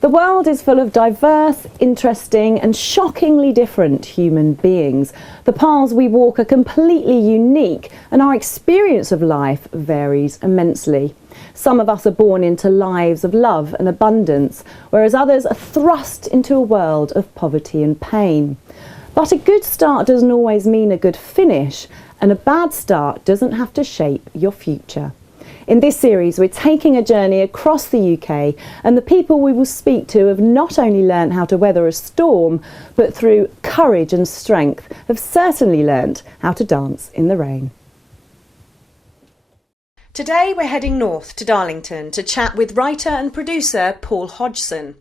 The world is full of diverse, interesting and shockingly different human beings. The paths we walk are completely unique and our experience of life varies immensely. Some of us are born into lives of love and abundance, whereas others are thrust into a world of poverty and pain. But a good start doesn't always mean a good finish, and a bad start doesn't have to shape your future. In this series, we're taking a journey across the UK, and the people we will speak to have not only learned how to weather a storm, but through courage and strength have certainly learnt how to dance in the rain. Today we're heading north to Darlington to chat with writer and producer Paul Hodgson.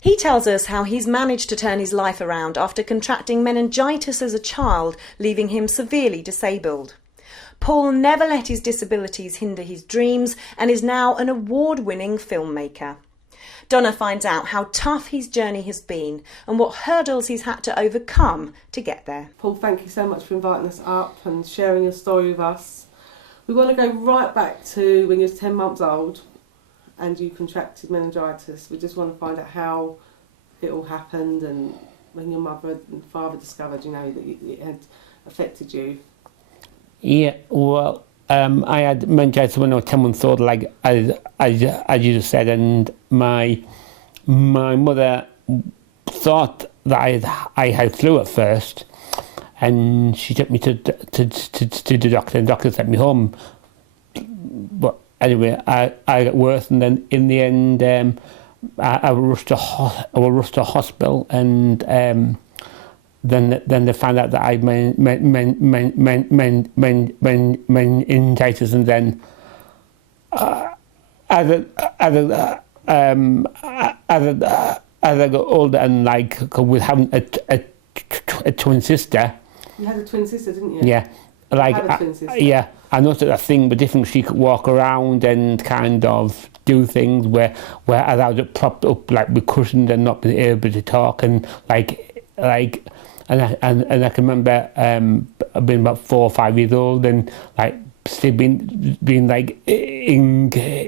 He tells us how he's managed to turn his life around after contracting meningitis as a child, leaving him severely disabled. Paul never let his disabilities hinder his dreams and is now an award-winning filmmaker. Donna finds out how tough his journey has been and what hurdles he's had to overcome to get there. Paul, thank you so much for inviting us up and sharing your story with us. We want to go right back to when you were 10 months old and you contracted meningitis. We just want to find out how it all happened and when your mother and father discovered, that it had affected you. Yeah, well, I had meningitis when I was 10 months old, like as you just said, and my mother thought that I had flu at first, and she took me to the doctor, and the doctor sent me home. But anyway, I got worse, and then in the end, I was rushed to hospital, and then they found out that I had meningitis, and then as I got older and with having a twin sister. You had a twin sister, didn't you? Yeah, yeah. I noticed that thing, but different. She could walk around and kind of do things where I was propped up with cushions and not being able to talk and And I can remember being about 4 or 5 years old and still being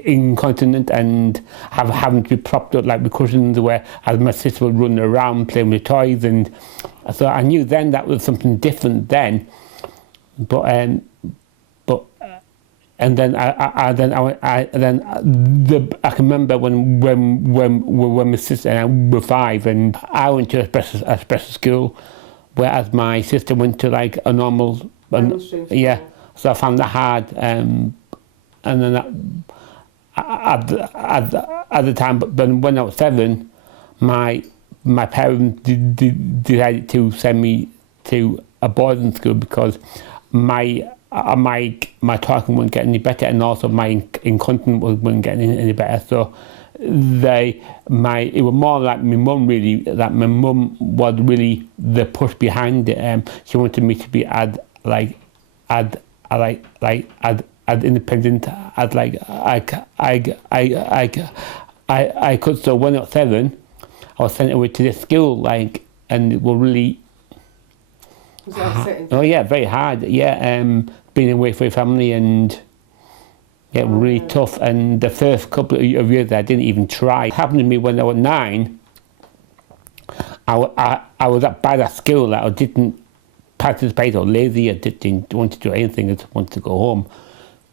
incontinent and having to be propped up with cushions where as my sister would run around playing with toys, and so I knew then that was something different then, and then I can remember when my sister and I were 5 and I went to a special school, whereas my sister went to a normal, yeah. So I found that hard, and then at the time, but then when I was 7, my parents decided to send me to a boarding school because my talking wasn't getting any better, and also my incontinence wasn't getting any better. So it was more like my mum really. That my mum was really the push behind it. She wanted me to be as independent as I could. So when I was 7, I was sent away to this school, and it was really. Was that upsetting? Oh yeah, very hard. Yeah, being away from your family and. Yeah, really tough, and the first couple of years I didn't even try. It happened to me when I was 9. I was that bad at school that I didn't participate or lazy. I didn't want to do anything. I just wanted to go home.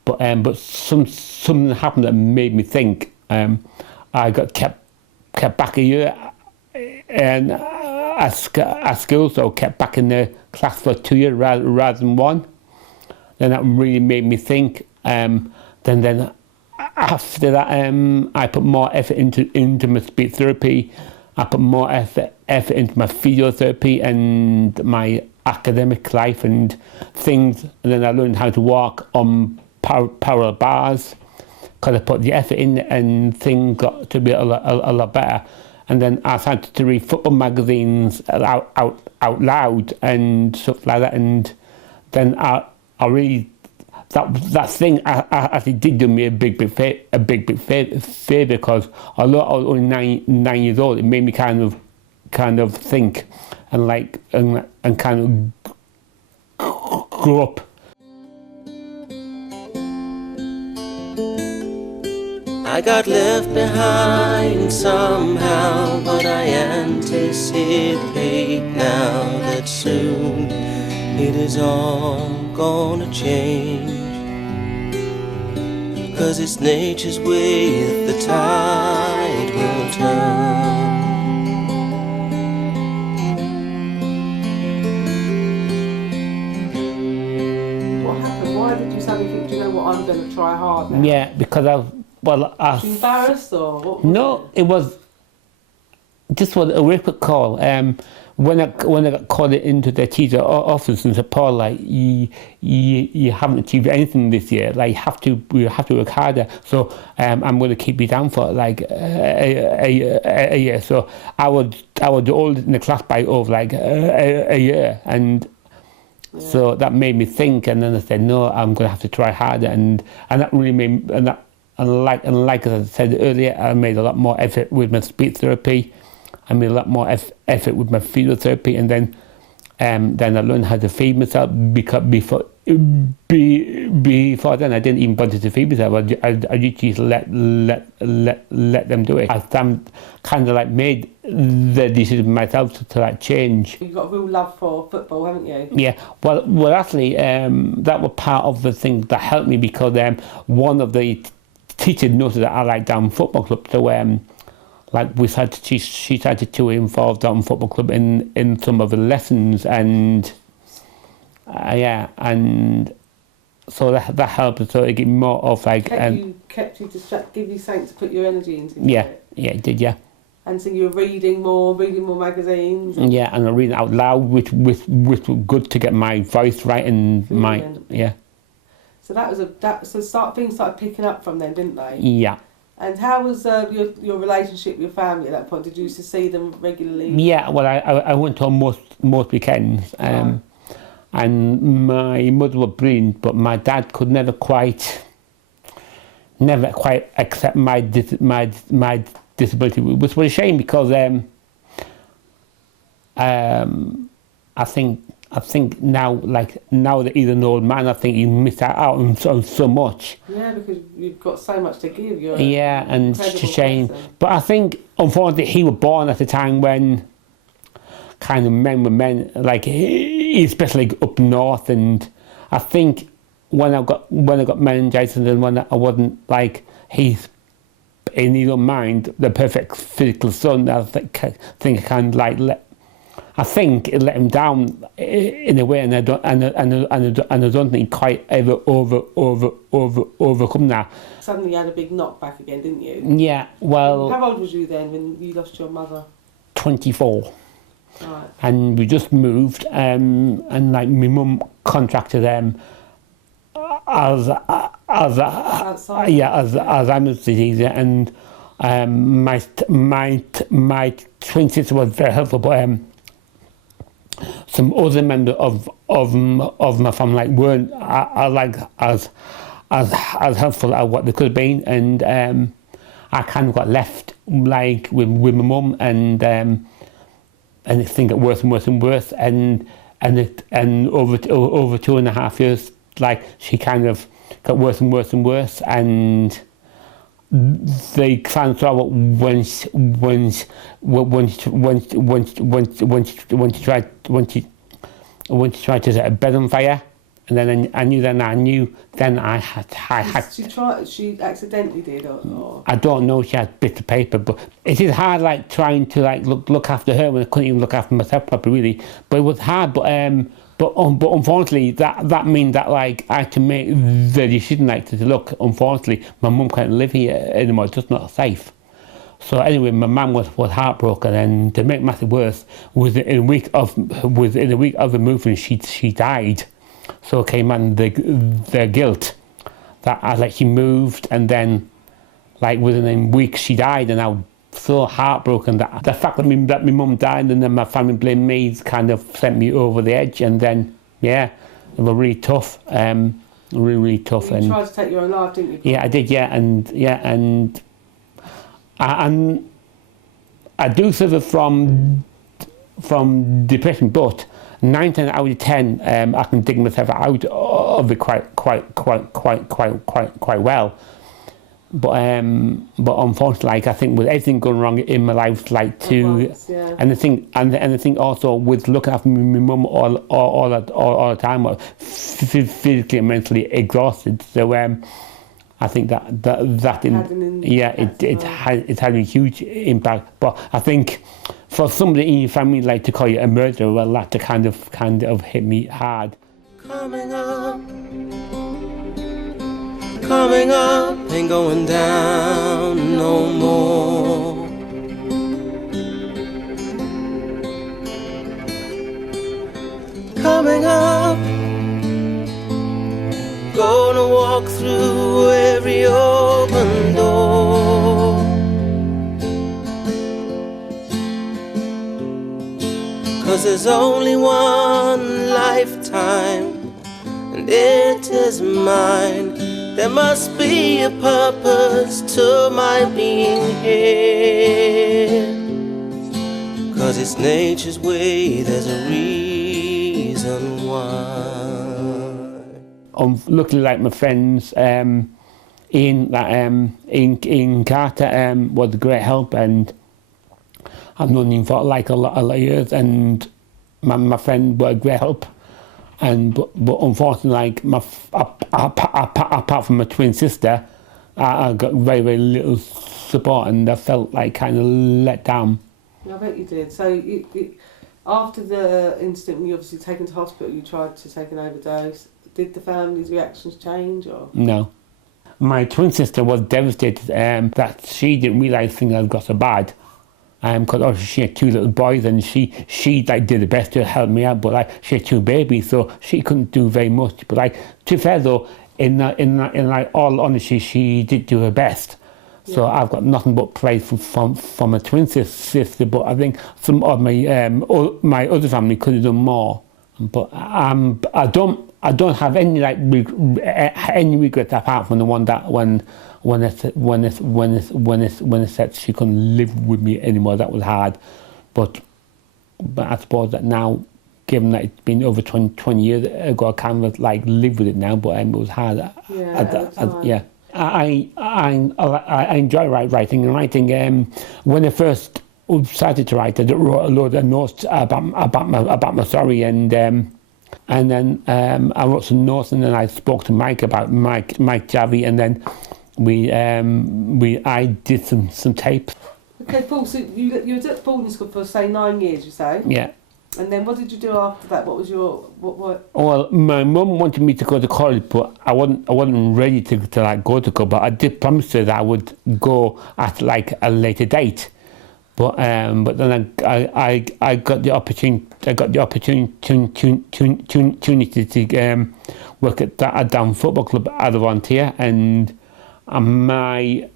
But something happened that made me think. I got kept back a year, and at school, so kept back in the class for 2 years rather than 1. Then that really made me think. Then after that, I put more effort into my speech therapy. I put more effort into my physiotherapy and my academic life and things. And then I learned how to walk on parallel bars because I put the effort in, and things got to be a lot better. And then I started to read football magazines out loud and stuff like that. And then I really. That thing actually did do me a big favor, because although I was only 9 years old, it made me kind of think and kind of grow up. I got left behind somehow, but I anticipate now that soon it is all gonna change. 'Cause it's nature's way that the tide will turn. What happened? Why did you suddenly think, do you know what, I'm going to try hard now? Yeah, because I Was you embarrassed or what was no, it was just what a wake-up call. When I got called into the teacher office and said, Paul, like you haven't achieved anything this year. Like you have to work harder. So I'm going to keep you down for like a year. So I was the oldest in the class by over like a year, and so that made me think. And then I said, no, I'm going to have to try harder, and that really made and like as I said earlier, I made a lot more effort with my speech therapy. I made a lot more effort with my physiotherapy, and then I learned how to feed myself. Because before then, I didn't even bother to feed myself. I just let them do it. I kind of like made the decision myself to like change. You've got a real love for football, haven't you? Yeah. Well, actually, that was part of the thing that helped me, because one of the teachers noticed that I liked Down Football Club, so like she started to involve Down Football Club in some of the lessons, and and so that helped. So it gave more of like kept you distracted, give you something to put your energy into. Yeah, it did. Yeah. And so you were reading more magazines. Yeah, and I reading out loud, which was good to get my voice right and Brilliant. So things started picking up from then, didn't they? Yeah. And how was your relationship with your family at that point? Did you used to see them regularly? Yeah, well, I went on most weekends, and my mother was brilliant, but my dad could never quite accept my disability, which was a shame, because I think now that he's an old man, I think he missed out on so much. Yeah, because you've got so much to give. And it's a shame. But I think, unfortunately, he was born at a time when kind of men were men, like especially up north. And I think when I got meningitis, and when I wasn't like he's in his own mind the perfect physical son, I think I kind of like I think it let him down in a way, and I don't think quite ever overcome that. Suddenly you had a big knockback again, didn't you? Yeah, well. How old was you then when you lost your mother? 24. Right. And we just moved, and like my mum contracted as Alzheimer's disease, and my twin sister was very helpful, but some other members of my family weren't as helpful as what they could have been, and I kind of got left like with my mum, and it things got worse and worse and worse, and over 2.5 years, like she kind of got worse and worse and worse, and they kind of saw when she tried to set a bed on fire, and then I knew I had. She accidentally did, or I don't know. She had bits of paper, but it is hard, like trying to like look after her when I couldn't even look after myself properly, really. But it was hard. But unfortunately, that means that like I had to make the decision, like to look. Unfortunately, my mum can't live here anymore. It's just not safe. So anyway, my mum was heartbroken, and to make matters worse, within a week of the movement, she died. So came on the guilt that she moved, and then like within a week she died, and I was so heartbroken that the fact that my mum died and then my family blamed me kind of sent me over the edge, and then it was really tough, really tough. You tried to take your own life, didn't you? Yeah, I did. And I do suffer from depression, but 9 times out of 10, I can dig myself out of it quite well. unfortunately, like I think with everything going wrong in my life, like to, Yeah. and the thing also with looking after my mum all the time, I was physically and mentally exhausted. So I think that it had a huge impact. But I think for somebody in your family like to call you a murderer, well, that kind of hit me hard. Coming up, ain't going down no more. Coming up, gonna walk through every open door. 'Cause there's only one lifetime, and it is mine. There must be a purpose to my being here. 'Cause it's nature's way, there's a reason why. Luckily, like my friends, Ian Carter was a great help, and I've known him for like a lot of years, and my friend was a great help. But unfortunately, like apart from my twin sister, I got very, very little support, and I felt like kind of let down. I bet you did. So after the incident, when you obviously taken to hospital, you tried to take an overdose. Did the family's reactions change, or? No. My twin sister was devastated that she didn't realise things had got so bad. Because obviously she had 2 little boys, and she like did the best to help me out, but like she had 2 babies, so she couldn't do very much. But like, to be fair though, in like all honesty, she did do her best. Yeah. So I've got nothing but praise from my twin sister. But I think some of my other family could have done more. But I don't have any like any regrets apart from the one that when it said she couldn't live with me anymore, that was hard. But I suppose that now, given that it's been over 20 years ago, I kind of like live with it now. But it was hard. Yeah. I enjoy writing and writing. When I first started to write, I wrote a load of notes about my story, and then I wrote some notes, and then I spoke to Mike Javi, and then I did some tapes. Okay, Paul. So you were at boarding school for say 9 years, you say? Yeah. And then what did you do after that? What was your what? Well, my mum wanted me to go to college, but I wasn't ready to like go to college. But I did promise her that I would go at like a later date. But then I got the opportunity. I got the opportunity to work at that Down Football Club as a volunteer, and I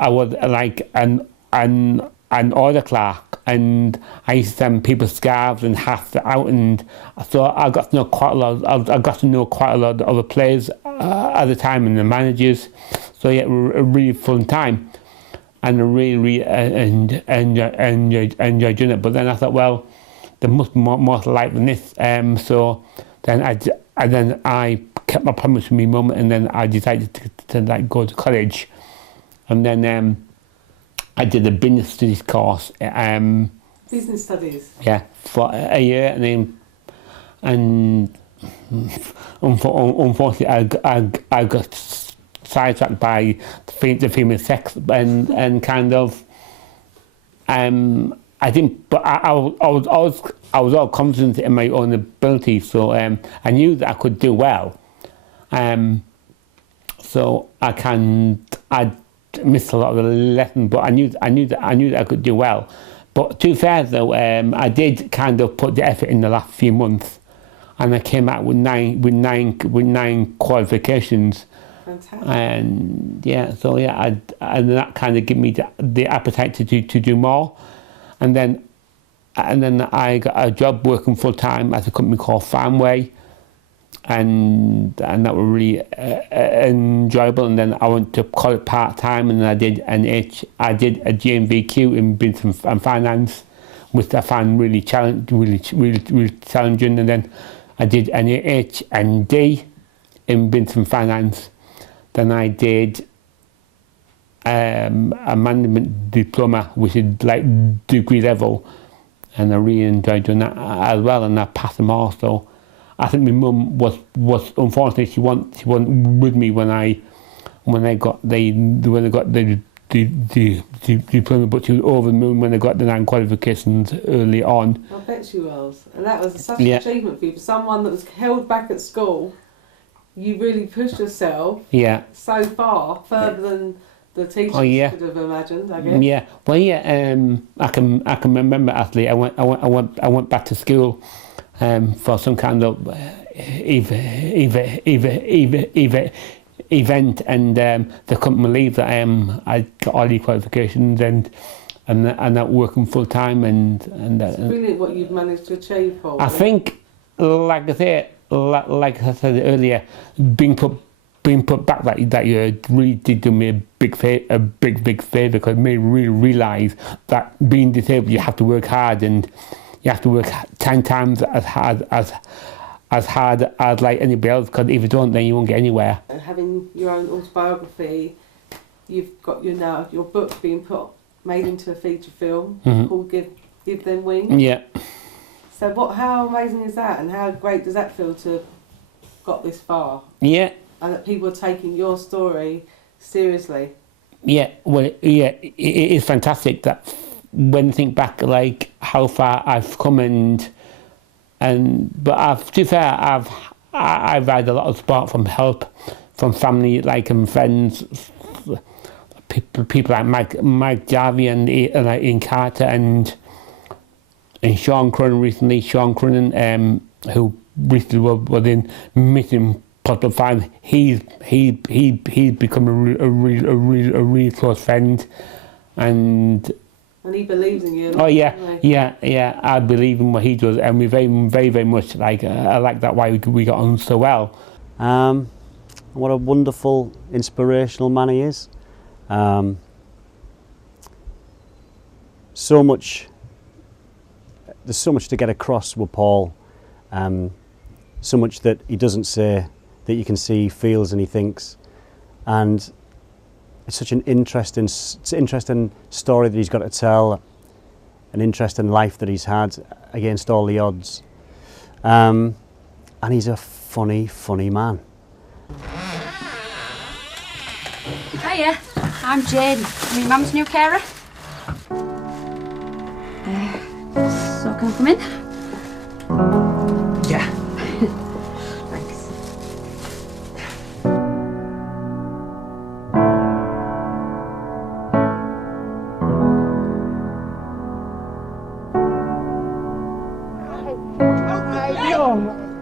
was like an order clerk, and I used to send people scarves and hats out, and so I got to know quite a lot. I got to know quite a lot of other players at the time, and the managers. So yeah, a really fun time. And I really enjoyed doing it. But then I thought, well, there must be more to life than this. So then I kept my promise with my mum, and then I decided to like go to college. And then I did a business studies course. Business studies? Yeah, for a year, and unfortunately I got sidetracked by the female sex, and kind of I didn't, but I was all confident in my own ability, so I knew that I could do well. So I missed a lot of the lessons, but I knew that I could do well. But to be fair though, I did kind of put the effort in the last few months, and I came out with nine qualifications. Fantastic. And yeah, so yeah, and that kind of gave me the appetite to do more, and then I got a job working full time at a company called Farmway, and that was really enjoyable. And then I went to college part time, and I did a GMVQ in business and finance, which I found really challenging. And then I did an HND in business and finance. Then I did a management diploma, which is like degree level, and I really enjoyed doing that as well, and I passed them all. So I think my mum was unfortunately she wasn't with me when I got the diploma, but she was over the moon when I got the 9 qualifications early on. I bet she was, and that was such an achievement for you. For someone that was held back at school, you really pushed yourself so far, further than the teachers could have imagined, I guess. Yeah, well, I can remember actually. I went back to school for some kind of event, and they couldn't believe that I got all the qualifications and not working full time, and it's brilliant what you've managed to achieve, Paul. I think, like I said earlier, being put back that year really did do me a big favour, because it made me really realise that being disabled, you have to work hard, and you have to work 10 times as hard as like anybody else, because if you don't, then you won't get anywhere. And having your own autobiography, you've got your book being made into a feature film called Give Them Wings. Yeah. So how amazing is that, and how great does that feel to have got this far? Yeah. And that people are taking your story seriously. Yeah, well, yeah, it is fantastic that when I think back, like how far I've come, but to be fair, I've had a lot of support from help from family, like, and friends, people like Mike Jarvie and like Ian Carter and Sean Cronin recently. Sean Cronin, who recently was in Mission Possible 5, he's become a really close friend, and he believes in you. Oh yeah, I believe in what he does, and we very much like. I like that why we got on so well. What a wonderful, inspirational man he is. So much. There's so much to get across with Paul. So much that he doesn't say, that you can see he feels and he thinks, and it's such an interesting story that he's got to tell, an interesting life that he's had against all the odds, and he's a funny man. Hiya, I'm Jane. I'm your mum's new carer. So can I come in? Yeah. Thanks.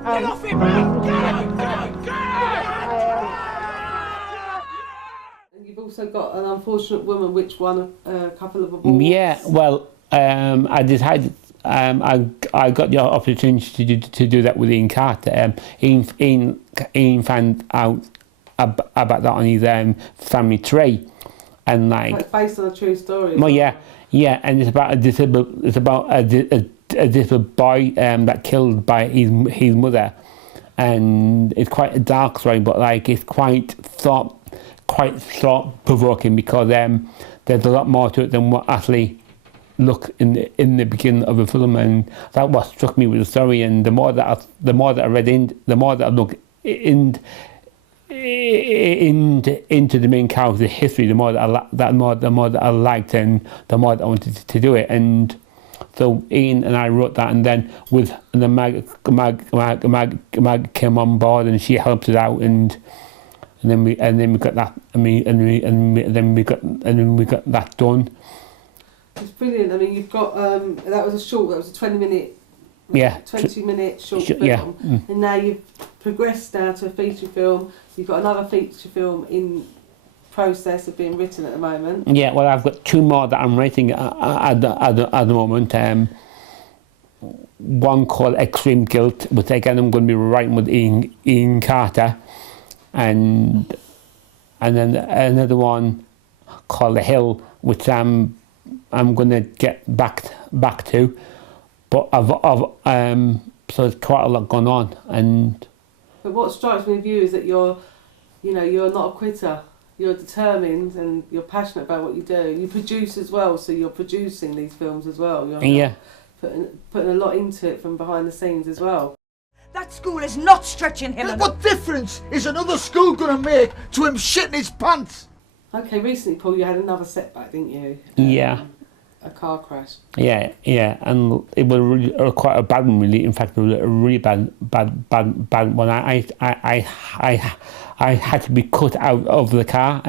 Get off him, man! Go! And you've also got an unfortunate woman which won a couple of awards. Yeah, well, I decided. I got the opportunity to do that with Ian Carter. Ian found out about that on his family tree, and like. So it's based on a true story. Well, yeah, and it's about a disabled boy that killed by his mother, and it's quite a dark story, but like it's quite thought provoking, because there's a lot more to it than what actually look in the beginning of the film, and that what struck me with the story. And the more that I read the more that I looked into the main character's history, the more that I liked, and the more that I wanted to do it. And so Ian and I wrote that, and then Mag came on board, and she helped us out, and then we got that. Then we got that done. It's brilliant. I mean, you've got that was a 20-minute short film, and now you've progressed now to a feature film. You've got another feature film in process of being written at the moment. Yeah, well, I've got 2 more that I'm writing at the moment. One called Extreme Guilt, which again I'm going to be writing with Ian Carter, and then another one called The Hill, which I'm going to get back to, but so there's quite a lot going on. And but what strikes me with you is that you're not a quitter. you're determined and you're passionate about what you do. You produce as well, so you're producing these films as well. You're Yeah. putting a lot into it from behind the scenes as well. That school is not stretching him enough. What difference is another school going to make to him shitting his pants? Okay, recently, Paul, you had another setback, didn't you? Yeah. A car crash. Yeah, and it was really, quite a bad one, really. In fact, it was a really bad one. I had to be cut out of the car,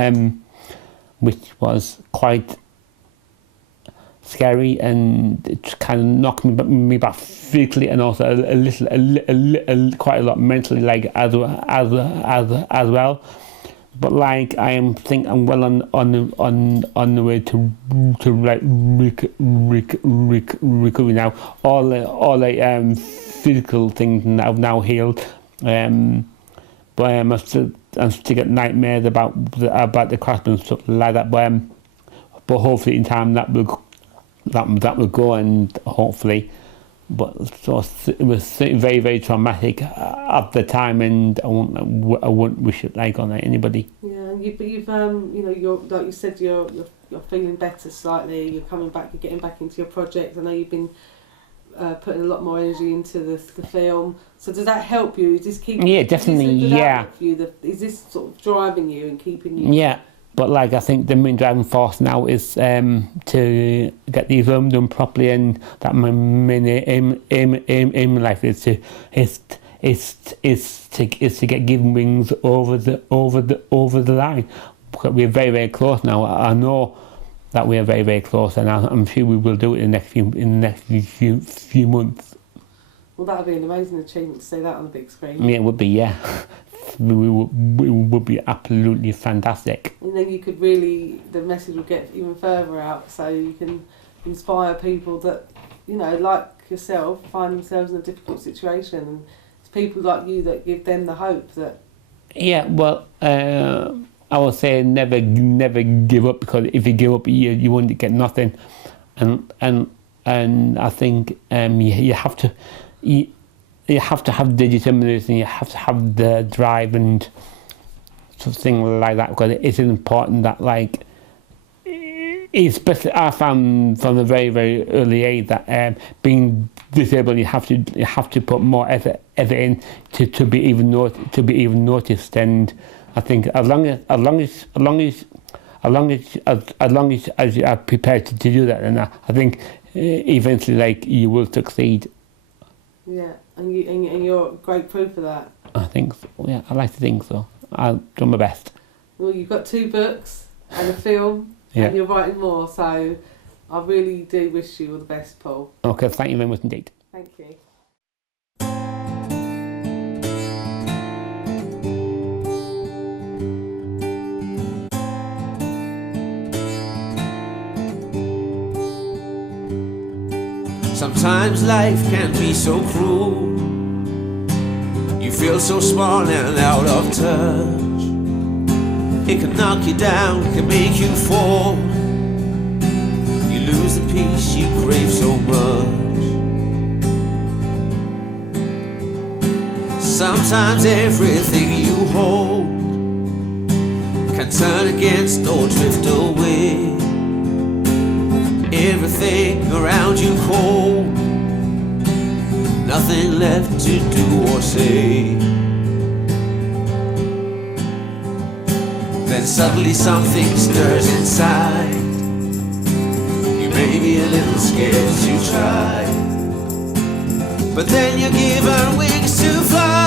which was quite scary, and it kind of knocked me back physically, and also quite a lot mentally, like as well. But like I'm well on the way to like recovery now. All the physical things now healed. But I'm still get nightmares about the crash and stuff like that. But hopefully in time that will go, and hopefully. But so it was very, very traumatic at the time, and I wouldn't wish it like on anybody. Yeah, but you've you know, you're like you said, you're feeling better slightly. You're coming back. You're getting back into your project. I know you've been putting a lot more energy into the film. So does that help you? Is this keeping? Yeah, definitely. Yeah. Is this sort of driving you and keeping you? Yeah. But like I think the main driving force now is to get these films done properly, and that my main aim in life is to get Given Wings over the line. Because we're very, very close now. I know that we are very, very close, and I'm sure we will do it in the next few months. Well, that would be an amazing achievement to see that on the big screen. Yeah, it would be. Yeah. It would be absolutely fantastic. And then you could really, the message would get even further out, so you can inspire people that, you know, like yourself, find themselves in a difficult situation. And it's people like you that give them the hope that... Yeah, well, I would say never give up, because if you give up, you won't get nothing. And I think you have to... You have to have the determination, you have to have the drive and something like that, because it is important that, like, especially I found from a very, very early age that being disabled, you have to put more effort in to be even noticed. And I think as long as you are prepared to do that, and I think eventually, like, you will succeed. Yeah, and you're great proof of that. I think so. Yeah, I like to think so. I'll do my best. Well, you've got 2 books and a film, yeah. And you're writing more, so I really do wish you all the best, Paul. Okay, thank you very much indeed. Thank you. Sometimes life can be so cruel. You feel so small and out of touch. It can knock you down, can make you fall. You lose the peace you crave so much. Sometimes everything you hold can turn against or drift away. Everything around you cold, nothing left to do or say. Then suddenly something stirs inside. You may be a little scared to try, but then you're given wings to fly.